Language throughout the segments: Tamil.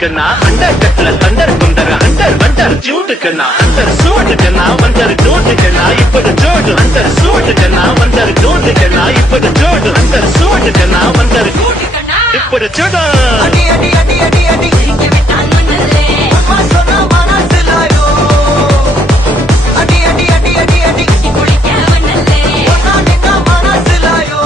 अंडर कटल अंडर कुंडर अंडर वंडर जूट करना अंदर सूट करना वंडर जोट करना इपड़ जोट अंदर सूट करना वंडर जोट करना इपड़ जोट अंदर सूट करना वंडर इपड़ जोट अडी अडी अडी अडी अडी के बेटान मनले अम्मा सोना माना सिलायो अडी अडी अडी अडी अडी कुड़ी के मनले ओना निका माना सिलायो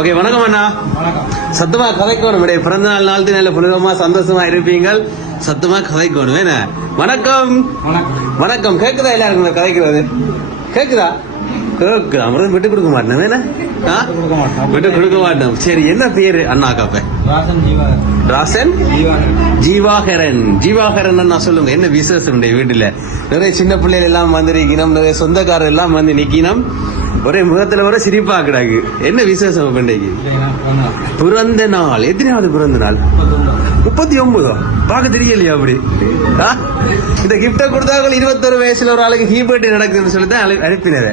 ஓகே, வணக்கம் அண்ணா. சத்தமா கதைக்கணும். பிறந்த நாள் நாள் நல்ல புனிதமா சந்தோஷமா இருப்பீங்கள். சத்தமா கதைக்கணும். வேணா வணக்கம் வணக்கம். கேக்குதா? எல்லாருக்கும் கதைக்கிறது கேக்குதா? கேக்குதா? அமிர்தம் விட்டு கொடுக்க மாட்டேன். வேணா விட்டு கொடுக்க மாட்டோம். சரி, என்ன பேரு அண்ணா காப்ப? ராசன் ஜீவாகரன். ஜீவாகரன் நான் சொல்லுங்க, என்ன விசேஷம் வீட்டுல? நிறைய சின்ன பிள்ளைகள் எல்லாம் வந்திருக்கணும், நிறைய சொந்தக்காரர் எல்லாம் வந்து நிக்கணும். ஒரே முகத்துல வர சிரிப்பா கிடாக்கு. என்ன விசேஷம் பண்டைக்கு? பிறந்த நாள். எத்தனை நாள் பிறந்த நாள்? 39 பார்க்க தெரியலையா அப்படி? இந்த கிஃப்ட கொடுத்தாங்க 21 வயசுல ஒரு ஆளுக்கு ஹீபர்ட்டி நடக்குதுன்னு சொல்லி தான் அனுப்பினது.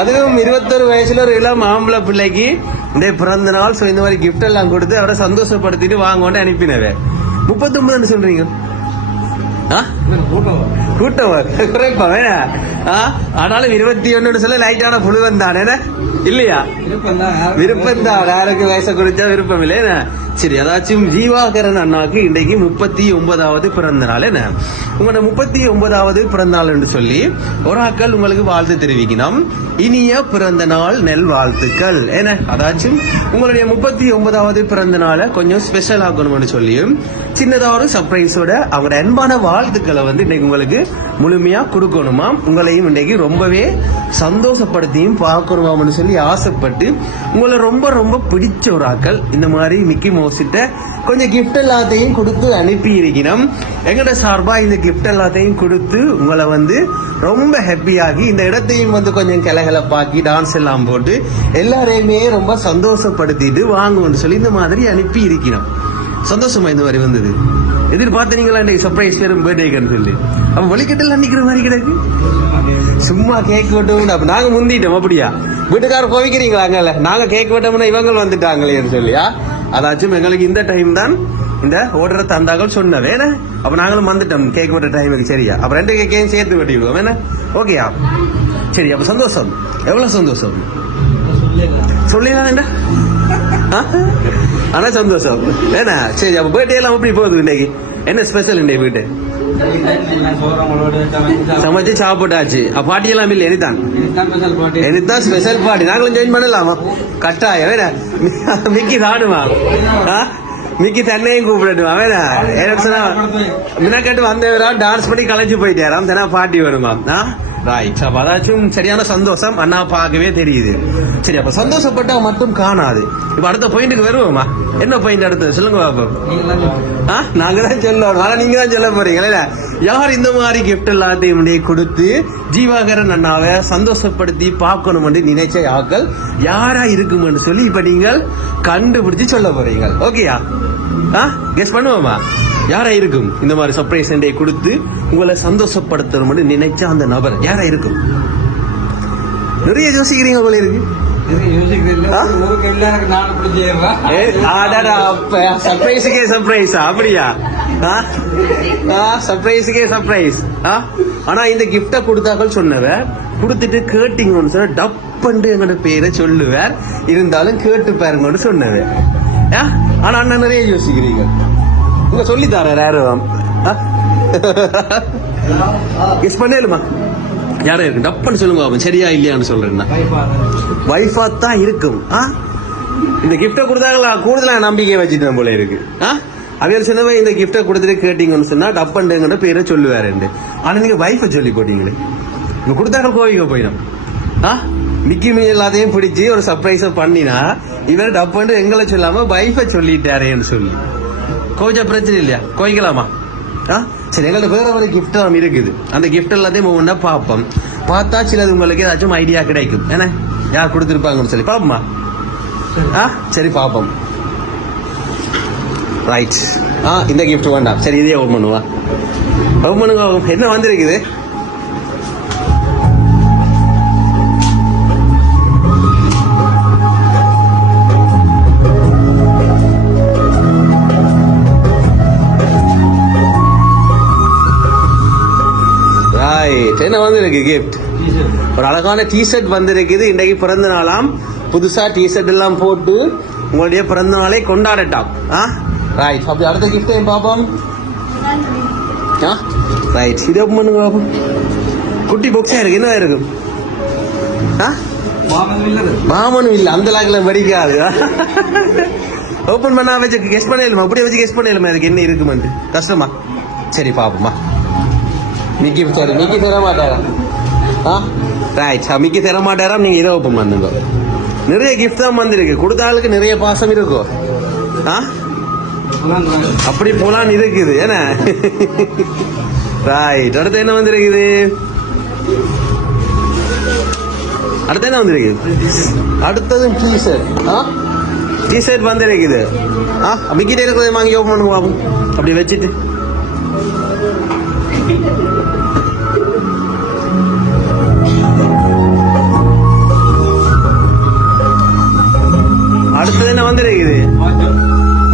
அதுவும் 21 வயசுல ஒரு இளம் ஆம்பளை பிள்ளைக்கு இந்த பிறந்த நாள் இந்த மாதிரி கிஃப்ட் எல்லாம் கொடுத்து அவரை சந்தோஷப்படுத்திட்டு வாங்கன்னு அனுப்பினது. 39 சொல்றீங்க? கூட்டம் குறைப்பா வேணா. ஆனாலும் 21 சொல்ல லைட்டான புழுவன் தானே இல்லையா? விருப்பம் தான், யாருக்கு வயசை குறிச்சா விருப்பம் இல்லையா? சரி, அதாச்சும் ஜீவாகரன் அண்ணாக்கு இன்றைக்கு 39வது பிறந்த நாள். என்ன உங்களோட 39வது பிறந்த நாள் என்று சொல்லி ஒரு ஆக்கள் உங்களுக்கு வாழ்த்து தெரிவிக்கணும். இனிய பிறந்த நாள் நெல் வாழ்த்துக்கள். என்ன அதாச்சும் உங்களுடைய 39வது பிறந்த நாளை கொஞ்சம் ஸ்பெஷல் ஆக்கணும்னு சொல்லியும் சின்னதா ஒரு சர்ப்ரைஸோட அவங்களோட அன்பான வாழ்த்துக்களை வந்து இன்னைக்கு உங்களுக்கு முழுமையா கொடுக்கணுமா, உங்களையும் இன்னைக்கு ரொம்பவே சந்தோஷப்படுத்தியும் பார்க்கணுமாம்னு சொல்லி ஆசைப்பட்டு உங்களை ரொம்ப ரொம்ப பிடிச்ச ஒரு ஆக்கள் இந்த மாதிரி மிக்கி மவுஸ்கிட்ட கொஞ்சம் கிஃப்ட் எல்லாத்தையும் கொடுத்து அனுப்பி இருக்கணும். எங்கட சார்பா இந்த கிஃப்ட் எல்லாத்தையும் கொடுத்து உங்களை வந்து ரொம்ப ஹாப்பியாகி இந்த இடத்தையும் வந்து கொஞ்சம் கிளகிளப்பாக்கி டான்ஸ் எல்லாம் போட்டு எல்லாரையுமே ரொம்ப சந்தோஷப்படுத்திட்டு வாங்குவோம்னு சொல்லி இந்த மாதிரி அனுப்பி இருக்கணும். சந்தோஷமா இந்த மாதிரி வந்தது? எதிர்பார்த்தீங்களா இன்னைக்கு சர்ப்ரைஸ் பேரும் பர்த்டேக்குன்னு சொல்லி? அப்ப வலிக்கட்டெல்லாம் நிக்கிற மாதிரி கிடக்கு. சும்மா கேக் வெட்டவும் அப்ப நாங்க முந்திட்டோம். அப்படியா? வீட்டுக்காரர் கோவிக்கிறீங்களாங்கல்ல, நாங்க கேக் வெட்டோம்னா இவங்க வந்துட்டாங்களேன்னு சொல்லியா? அதாச்சும் எங்களுக்கு இந்த டைம் தான் இந்த ஓடுற தந்தாக்கள் சொன்ன வேணா, அப்ப நாங்களும் வந்துட்டோம் கேக் வெட்ட டைமுக்கு. சரியா? அப்ப 2 கேக்கையும் சேர்த்து வெட்டிடுவோம் வேணா? ஓகேயா? சரி, அப்ப சந்தோஷம். எவ்வளவு சந்தோஷம் சொல்லலாம் ஆனா சந்தோஷம் ஏன்னா. சரி, அப்ப பர்த்டே எல்லாம் எப்படி போகுது இன்னைக்கு? என்ன ஸ்பெஷல் இன்னைக்கு வீட்டு? சமைச்சு சாப்பிட்டாச்சு. பாட்டி எல்லாம் இல்லை, எனதான் ஸ்பெஷல் பாட்டி. நாங்களும் ஜாயின் பண்ணலாமா? கட்டாயம் வேணா. மிக்கி தாடுமா? மிக்கி தன்னையும் கூப்பிடட்டுமா வேணா? எனக்கு சொன்னா மினக்கட்டு வந்தவரா டான்ஸ் பண்ணி கலைச்சு போயிட்டாராம். தினா பாட்டி வருமா? ரைட். அப்ப அதாச்சும் சரியான சந்தோஷம் அண்ணா பார்க்கவே தெரியுது. சரி, அப்ப சந்தோஷப்பட்டா மட்டும் காணாது. இப்ப அடுத்த பாயிண்ட்டுக்கு வருவோமா? என்ன பாயிண்ட் அடுத்தது சொல்லுங்க பாப்போம். நாங்க தான் சொல்லணும், ஆனா நீங்க தான் சொல்ல போறீங்களா? யார் இந்த மாதிரி கிஃப்ட் எல்லாத்தையும் கொடுத்து ஜீவாகரன் அண்ணாவை சந்தோஷப்படுத்தி பார்க்கணும் என்று நினைச்ச ஆக்கள் யாரா இருக்கும்னு சொல்லி இப்ப நீங்கள் கண்டுபிடிச்சு சொல்ல போறீங்க. ஓகேயா? கெஸ் பண்ணுவோமா? யாரா இருக்கும் இந்த மாதிரி சர்ப்ரைஸ் டே கொடுத்து உங்களை சந்தோஷப்படுத்தணும்னு நினைச்ச அந்த நபர் யாரா இருக்கும்? நிறைய யோசிக்கிறீங்க போல இருக்கு. சர்ப்ரைஸுக்கே சர்ப்ரைஸ். அப்படியா? சர்ப்ரைஸுக்கே சர்ப்ரைஸ். ஆனா இந்த கிஃப்ட கொடுத்தாக்கள் சொன்னவ கொடுத்துட்டு கேட்டீங்கன்னு சொன்ன டப்பண்டு எங்களோட பேரை சொல்லுவார். இருந்தாலும் கேட்டு பாருங்கன்னு சொன்னவ. ஆனா அண்ணன் நிறைய யோசிக்கிறீங்க. உங்க சொல்லி தர யாரும் கெஸ் பண்ணேலுமா? யாரா இருக்கு? டப்பன்னு சொல்லுங்க. சரியா இல்லையான்னு சொல்றேன்னா வைஃபா தான் இருக்கும். இந்த கிஃப்ட கொடுத்தாங்களா கூடுதலா நம்பிக்கை வச்சுட்டேன் போல இருக்கு. அவர் சொன்னவன் இந்த கிஃப்ட கொடுத்துட்டு கேட்டீங்கன்னு சொன்னா டப்பண்டுங்கிற பேரை சொல்லுவாரு. ஆனா நீங்க வைஃபை சொல்லி போட்டீங்களே, இங்க கொடுத்தாங்க கோவிக்க போயிடும். மிக்கி மீ எல்லாத்தையும் பிடிச்சி ஒரு சர்ப்ரைஸ பண்ணினா இவர் டப்பண்டு எங்களை சொல்லாம வைஃபை சொல்லிட்டாரேன்னு சொல்லி கோவிச்சா பிரச்சனை இல்லையா? கோவிக்கலாமா? சரி, எங்கள்ட்ட வேற ஒரு கிஃப்ட் எல்லாம் இருக்குது. அந்த கிஃப்ட் எல்லாத்தையும் ஒவ்வொன்றா பார்ப்போம். பார்த்தா சிலது உங்களுக்கு ஏதாச்சும் ஐடியா கிடைக்கும். ஏன்னா யார் கொடுத்துருப்பாங்கன்னு சொல்லி பார்ப்போமா? சரி, பார்ப்போம். ரைட். இந்த கிஃப்ட் வேண்டாம். சரி, இதே ஓப்பன் பண்ணுவா. ஓப்பன் பண்ணுங்க. என்ன வந்திருக்குது? என்ன வந்திருக்கு கிஃப்ட்? ஒரு அழகான டிஷர்ட் வந்திருக்குது. இன்றைக்கு பிறந்த நாளாம். புதுசா டிஷர்ட் எல்லாம் போட்டு உங்களுடைய பிறந்த நாளை கொண்டாடட்டாம். ரைட். அப்படி அடுத்த கிஃப்ட் பாப்போம். ரைட். இது ஓப்பன் பண்ணுங்க பாப்போம். குட்டி பாக்ஸா இருக்கு. என்ன இருக்கும்? மாமனும் இல்ல, அந்த லாக்கில படிக்காது. ஓப்பன் பண்ணா வச்சு கெஸ் பண்ணலுமா? அப்படியே வச்சு கெஸ் பண்ணலுமா? அதுக்கு என்ன இருக்குமென்று கஷ்டமா? சரி, பாப்போமா. மிக்கி சரி, மிக்கி தர மாட்டாராம். ரைட். மிக்கி தர மாட்டாராம். நீங்க இதை ஓப்பன் பண்ணுங்க. நிறைய கிஃப்ட் தான் வந்திருக்கு. கொடுத்த ஆளுக்கு நிறைய பாசம் இருக்கும். அப்படி போலான்னு இருக்குது. ஏன்னா ரைட். அடுத்து என்ன வந்திருக்குது? அடுத்து என்ன வந்திருக்குது? அடுத்ததும் டிஷர்ட். டிஷர்ட் வந்திருக்குது. அம்மிக்கிட்டே இருக்கிறத வாங்கி ஓப்பன் பண்ணுவோம் அப்படி வச்சுட்டு. அடுத்தது என்ன வந்திருக்குது?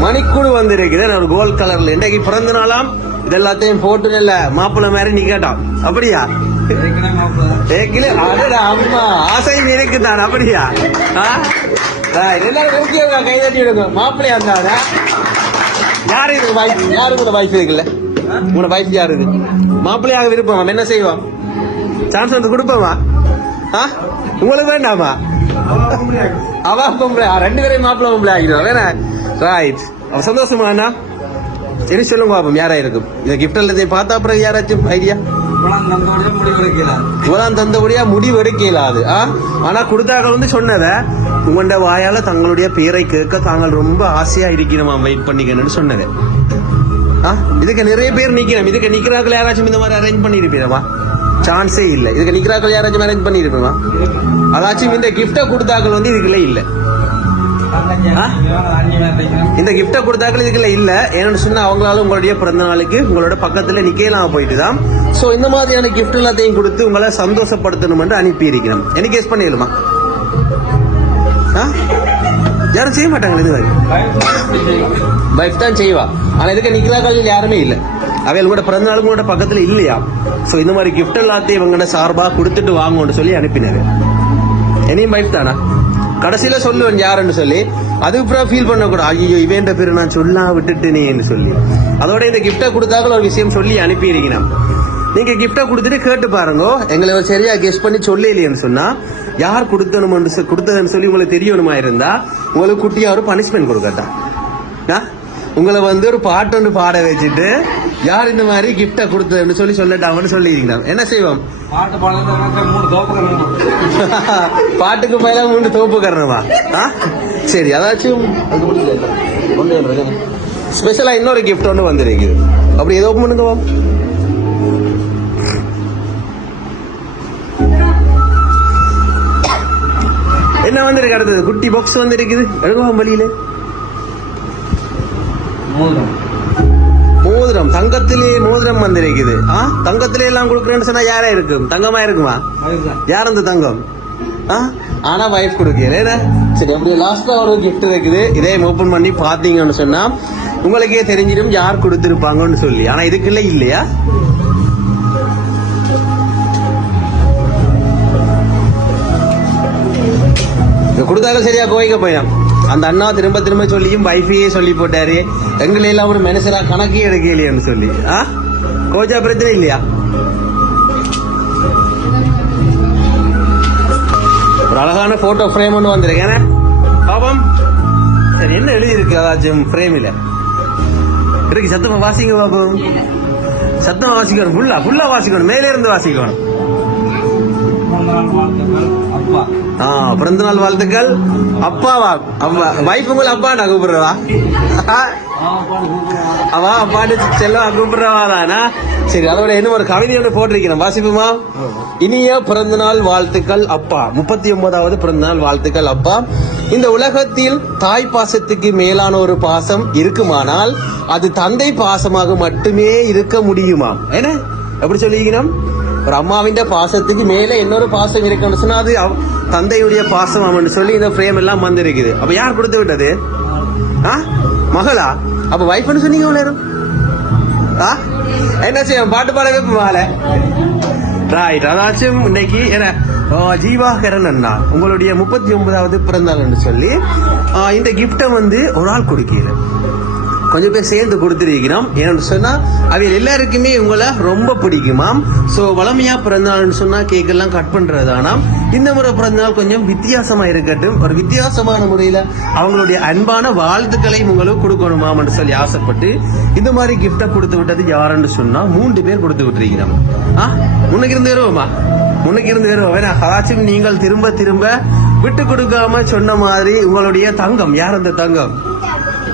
மணிக்கூடு வந்திருக்குது ஒரு கோல்ட் கலர்ல. இன்றைக்கு பிறந்த நாளாம். இது எல்லாத்தையும் போட்டு நல்ல மாப்பிள்ளை மாதிரி நீ கேட்டான். அப்படியா? அம்மா ஆசையும் இருக்குதான். அப்படியா? எல்லாரும் கை தட்டி விடுங்க. மாப்பிள்ளையா இருந்தாங்க. யாரு இது வாய்ப்பு? யாரு கூட வாய்ப்பு இருக்குல்ல? உங்களோட வாய்ப்பு யாரு இது? மாப்பிள்ளையாக விருப்பமா? என்ன செய்வோம்? சான்ஸ் வந்து கொடுப்போமா? உங்களுக்கு வேண்டாமா? அவ பொம்பளை 2 பேரையும் மாப்பிள்ளை பொம்பளை ஆகிடும். வேணா ரைட். சந்தோஷமா அண்ணா? சரி சொல்லுங்க பாப்போம் யாரா இருக்கும். இந்த கிஃப்ட் எல்லாத்தையும் பார்த்தா அப்புறம் யாராச்சும் ஐடியா? இவதான் தந்தபடியா முடிவு எடுக்கலாது. ஆனா கொடுத்தாக்கள் வந்து சொன்னத உங்களோட வாயால தங்களுடைய பேரை கேட்க தாங்கள் ரொம்ப ஆசையா இருக்கணுமா, வெயிட் பண்ணிக்கணும்னு சொன்னது. இதுக்கு நிறைய பேர் நிக்கணும். இதுக்கு நிக்கிறாக்கள் யாராச்சும் இந்த மாதிரி அரேஞ்ச் பண்ணிருப்பீரமா? சான்ஸே இல்லை. இதுக்கு நிக்கிறாக்கள் யாராச்சும் அரேஞ்ச் பண்ணிருப்பேமா? அதாச்சும் இந்த கிஃப்ட கொடுத்தாக்கள் வந்து இதுக்குள்ள இல்ல. இந்த கிஃப்ட கொடுத்தாக்கள் இதுக்குள்ள இல்ல. ஏன்னு சொன்னா அவங்களால உங்களுடைய பிறந்த நாளுக்கு உங்களோட பக்கத்துல நிக்கலாம் போயிட்டுதான். சோ இந்த மாதிரியான கிஃப்ட் எல்லாத்தையும் கொடுத்து உங்களை சந்தோஷப்படுத்தணும் என்று அனுப்பி இருக்கணும். எனக்கு கேஸ் பண்ணிடலுமா? யாரும் செய்ய மாட்டாங்க. இது வைஃப் தான் செய்வா. ஆனா இதுக்கு நிக்கிறாக்கள் யாருமே இல்ல. அவையில் கூட பிறந்த நாளும் கூட பக்கத்துல இல்லையா. சோ இந்த மாதிரி கிஃப்ட் எல்லாத்தையும் இவங்க சார்பா கொடுத்துட்டு வாங்கன்னு சொல்லி அனுப்பினாரு. என்னையும் வைஃப் தானா? கடைசியில சொல்லுவேன் யாருன்னு சொல்லி. அதுக்கப்புறம் ஃபீல் பண்ணக்கூடாது, ஐயோ இவன் பேரு நான் சொல்லா விட்டுட்டேனேன்னு சொல்லி. அதோட இந்த கிஃப்டை கொடுத்தாக்கள் ஒரு விஷயம் சொல்லி அனுப்பி இருக்கணும். நீங்க கிஃப்டை கொடுத்துட்டு கேட்டு பாருங்க. எங்களை சரியா கெஸ் பண்ணி சொல்லலையேன்னு சொன்னா யார் கொடுத்ததுன்னு சொல்லி உங்களுக்கு தெரியணுமா இருந்தா உங்களுக்கு குட்டியா ஒரு பனிஷ்மெண்ட் கொடுக்கட்டா. உங்களை வந்து ஒரு பாட்டு ஒன்று பாட வச்சுட்டு யார் இந்த மாதிரி கிஃப்டை கொடுத்ததுன்னு சொல்லி சொல்லட்டாங்கன்னு சொல்லிருக்கீங்க. என்ன செய்வோம்? பாட்டுக்கு பயில 3 தோப்பு கறணுமா? சரி அதாச்சும் ஸ்பெஷலா இன்னொரு கிஃப்ட் ஒன்று வந்துருக்கு. அப்படி ஏதோ பண்ணுங்க. என்ன வந்திருக்கு? அடுத்தது குட்டி பாக்ஸ் வந்திருக்குது. எடுக்கலாம் வழியில. மோதிரம், தங்கத்திலே மோதிரம் வந்திருக்குது. தங்கத்திலே எல்லாம் கொடுக்குறேன்னு சொன்னா யாரா இருக்கும்? தங்கமா இருக்குமா? யார் அந்த தங்கம்? ஆனா வைஃப் கொடுக்கல. சரி அப்படி லாஸ்டா ஒரு கிஃப்ட் இருக்குது. இதே ஓபன் பண்ணி பாத்தீங்கன்னு சொன்னா உங்களுக்கே தெரிஞ்சிடும் யார் கொடுத்திருப்பாங்கன்னு சொல்லி. ஆனா இதுக்குள்ள இல்லையா? கொடுத்தாலும் சரியா கோயிக்க போயிடும். அந்த அண்ணா திரும்ப திரும்ப சொல்லியும் வைஃபையே சொல்லி போட்டாரு. எங்களை எல்லாம் ஒரு மனுஷரா கணக்கே எடுக்கலையான்னு சொல்லி. கோச்சா பிரச்சனை இல்லையா? ஒரு அழகான போட்டோ ஃப்ரேம் ஒன்று வந்திருக்கேன் பாபம். சரி என்ன எழுதி இருக்கு அதாச்சும் ஃப்ரேமில் இருக்கு? சத்தமா வாசிங்க பாபம். சத்தமா வாசிக்கணும். ஃபுல்லா வாசிக்கணும். மேலே இருந்து வாசிக்கணும். பிறந்த நாள் வாழ்த்துக்கள். அப்பாவா? வைஃப் உங்களை அப்பா நான் கூப்பிடுறவா? அவா அப்பாட்டு செல்லம் கூப்பிடுறவா தானா? சரி அதோட இன்னும் ஒரு கவிதையோட போட்டிருக்கிறேன். வாசிப்புமா? இனிய பிறந்த நாள் வாழ்த்துக்கள் அப்பா. 39வது பிறந்த நாள் வாழ்த்துக்கள் அப்பா. இந்த உலகத்தில் தாய் பாசத்துக்கு மேலான ஒரு பாசம் இருக்குமானால் அது தந்தை பாசமாக மட்டுமே இருக்க முடியுமாம். என்ன எப்படி சொல்லிக்கிறோம்? ஒரு அம்மாவின் பாசத்துக்கு மேல இன்னொரு பாசம் இருக்குன்னு சொன்னா அது தந்தையுடைய பாசம் சொல்லி இந்த ஃப்ரேம் எல்லாம் வந்திருக்குது. அப்ப யார் கொடுத்து விட்டது? மகளா? அப்ப வைஃப்னு சொன்னீங்க. என்ன செய்ய பாட்டு பாட வைப்பால? ரைட். அதாச்சும் இன்னைக்கு என்ன ஜீவாகரன் அண்ணா உங்களுடைய 39வது பிறந்தாள்னு சொல்லி இந்த கிஃப்டை வந்து ஒரு ஆள் கொடுக்கல. கொஞ்சம் பேர் சேர்ந்து கொடுத்துருக்கிறோம். ஏன்னு சொன்னா அவையில் எல்லாருக்குமே உங்களை ரொம்ப பிடிக்குமாம். ஸோ வளமையா பிறந்தநாள்னு சொன்னா கேக் எல்லாம் கட் பண்றதானா இந்த முறை பிறந்தநாள் கொஞ்சம் வித்தியாசமா இருக்கட்டும். ஒரு வித்தியாசமான முறையில அவங்களுடைய அன்பான வாழ்த்துக்களை உங்களுக்கு கொடுக்கணுமான்னு சொல்லி ஆசைப்பட்டு இந்த மாதிரி கிஃப்டை கொடுத்து விட்டது யாருன்னு சொன்னா 3 பேர் கொடுத்து விட்டுருக்கிறோம். முன்னுக்கு இருந்து வருவோமா? முன்னுக்கு இருந்து வருவோம். அதாச்சும் நீங்கள் திரும்ப திரும்ப விட்டு கொடுக்காம சொன்ன மாதிரி உங்களுடைய தங்கம். யார் அந்த தங்கம்?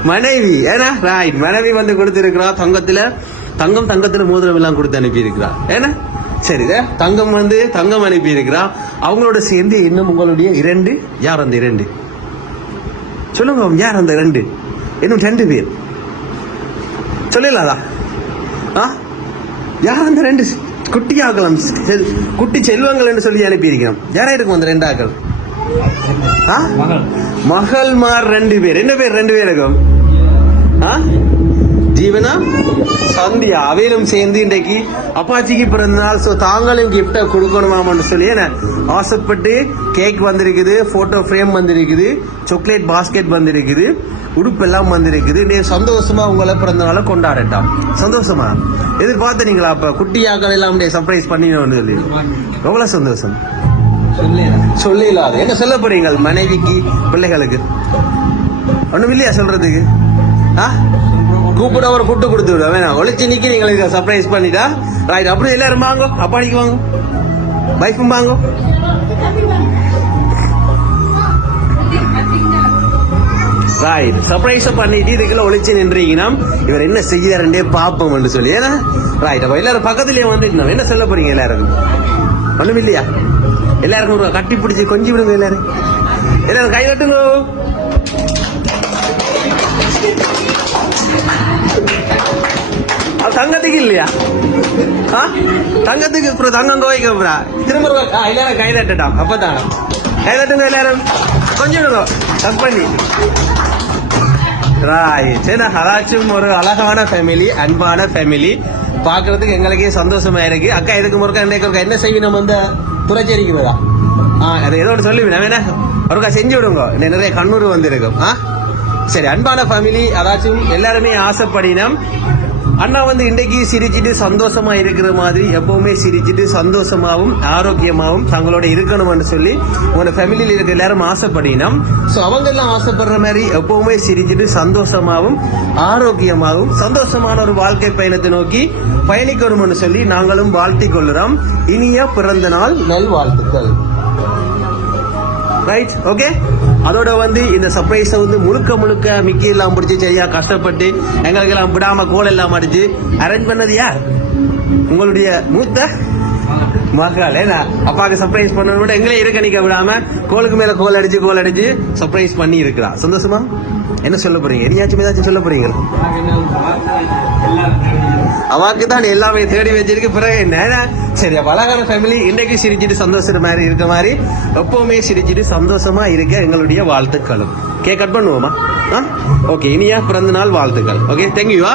மனைவி. ஏன்னா ரைட். மனைவி வந்து கொடுத்திருக்கிறா. தங்கத்துல மோதிரம் எல்லாம் கொடுத்து அனுப்பி இருக்கிறா. ஏன்னா சரி தங்கம் அனுப்பி இருக்கிறா. அவங்களோட சேர்ந்து இன்னும் உங்களுடைய 2. யார் அந்த 2? சொல்லுங்க. யார் அந்த 2? இன்னும் 2 பேர் சொல்லலாதா? யார் அந்த 2 குட்டி ஆக்கலாம் குட்டி செல்வங்கள் என்று சொல்லி அனுப்பியிருக்கிறோம். யாரா இருக்கும் அந்த 2 ஆக்கள்? மகள்மார் 2 பேர். என்ன பேர் 2 பேருக்கும்? ஜீவனா சந்தியா அவையிலும் சேர்ந்து இன்றைக்கு அப்பாச்சிக்கு பிறந்த நாள். ஸோ தாங்களும் கிஃப்டை கொடுக்கணுமான்னு சொல்லி ஆசைப்பட்டு கேக் வந்திருக்குது, போட்டோ ஃப்ரேம் வந்திருக்குது, சாக்லேட் பாஸ்கெட் வந்திருக்குது, உடுப்பெல்லாம் வந்திருக்குது. நீ சந்தோஷமா உங்களை பிறந்த நாளை கொண்டாடட்டாம். சந்தோஷமா எதிர்பார்த்தீங்களா? அப்ப குட்டியாக்கள் எல்லாம் சர்ப்ரைஸ் பண்ணினோன்னு சொல்லி எவ்வளவு சந்தோஷம் சொல்லலாது. என்ன சொல்ல போறீங்க மனைவிக்கு பிள்ளைகளுக்கு? ஒண்ணும் இல்லையா சொல்றதுக்கு? கூப்பிட ஒரு கூட்டு கொடுத்து விட வேணாம். ஒளிச்சு நிக்கி நீங்களுக்கு சர்ப்ரைஸ் பண்ணிட்டா ரைட். அப்படியே எல்லாரும் வாங்க, அப்பாடிக்கு வாங்க, வைஃபும் வாங்க. ரைட், சர்ப்ரைஸ் பண்ணிட்டு இதுக்குள்ள ஒளிச்சு நின்றீங்கன்னா இவர் என்ன செய்யறாருண்டே பாப்போம் சொல்லி. ஏன்னா ரைட், அப்ப எல்லாரும் பக்கத்துலயே வந்துட்டு என்ன சொல்ல போறீங்க எல்லாருக்கும்? ஒண்ணும் இல்லையா? எல்லாருக்கும் ஒரு கட்டி பிடிச்சி கொஞ்சி விடுங்க. எல்லாரும் கை கட்டுங்க. தங்கத்துக்கு இல்லையா? தங்கத்துக்கு அப்புறம் தங்கம் கோவைக்கு திரும்ப எல்லாரும் கை தட்டட்டாம். அப்பதான் கை தட்டுங்க எல்லாரும் கொஞ்சம் டக் பண்ணி. சரி, அதாச்சும் ஒரு அழகான ஃபேமிலி, அன்பான ஃபேமிலி, பாக்குறதுக்கு எங்களுக்கே சந்தோஷமா இருக்கு. அக்கா இதுக்கு முறுக்கா இன்னைக்கு என்ன செய்வி நம்ம இந்த புரட்சேரிக்கு போதா அதை ஏதோ ஒன்று சொல்லி வேணா ஒருக்கா செஞ்சு விடுங்க. நிறைய கண்ணூர் வந்திருக்கும். சரி, அன்பான ஃபேமிலி, அதாச்சும் எல்லாருமே ஆசைப்படினோம். அண்ணா இன்றைக்கு சிரிச்சுட்டு சந்தோஷமா இருக்கிற மாதிரி எப்பவுமே சிரிச்சுட்டு சந்தோஷமாவும் ஆரோக்கியமாவும் தங்களோட இருக்கணும்னு சொல்லி உங்களோட ஃபேமிலியில் இருக்க எல்லாரும் ஆசைப்படினோம். ஸோ அவங்க எல்லாம் ஆசைப்படுற மாதிரி எப்பவுமே சிரிச்சுட்டு சந்தோஷமாவும் ஆரோக்கியமாகவும் சந்தோஷமான ஒரு வாழ்க்கை பயணத்தை நோக்கி பயணிக்கணும்னு சொல்லி நாங்களும் வாழ்த்திக் கொள்கிறோம். இனிய பிறந்த நாள் நல் வாழ்த்துக்கள். Right, okay. அதோட இந்த சர்ப்ரைஸை முழுக்க மிக்கி எல்லாம் பிடிச்சி சரியா கஷ்டப்பட்டு எங்களுக்கு எல்லாம் விடாம கோல் எல்லாம் அடிச்சு அரேஞ்ச் பண்ணது யார்? உங்களுடைய மூத்த மகள். ஏன்னா அப்பாவுக்கு சர்ப்ரைஸ் பண்ண விட எங்களே இருக்க நிக்க விடாம கோலுக்கு மேல கோல் அடிச்சு சர்ப்ரைஸ் பண்ணி இருக்கிறா. சந்தோஷமா? என்ன சொல்ல போறீங்க? ஏதாச்சும் சொல்ல போறீங்க? அவாக்கு தான் எல்லாமே தேடி வச்சிருக்கு. பிறகு என்ன? சரி, அழகான ஃபேமிலி இன்றைக்கு சிரிச்சுட்டு சந்தோஷம் மாதிரி இருக்க மாதிரி எப்பவுமே சிரிச்சுட்டு சந்தோஷமா இருக்க எங்களுடைய வாழ்த்துக்களும். கேக் கட் பண்ணுவோமா? ஓகே, இனியா பிறந்த நாள் வாழ்த்துக்கள். ஓகே, தேங்க்யூவா.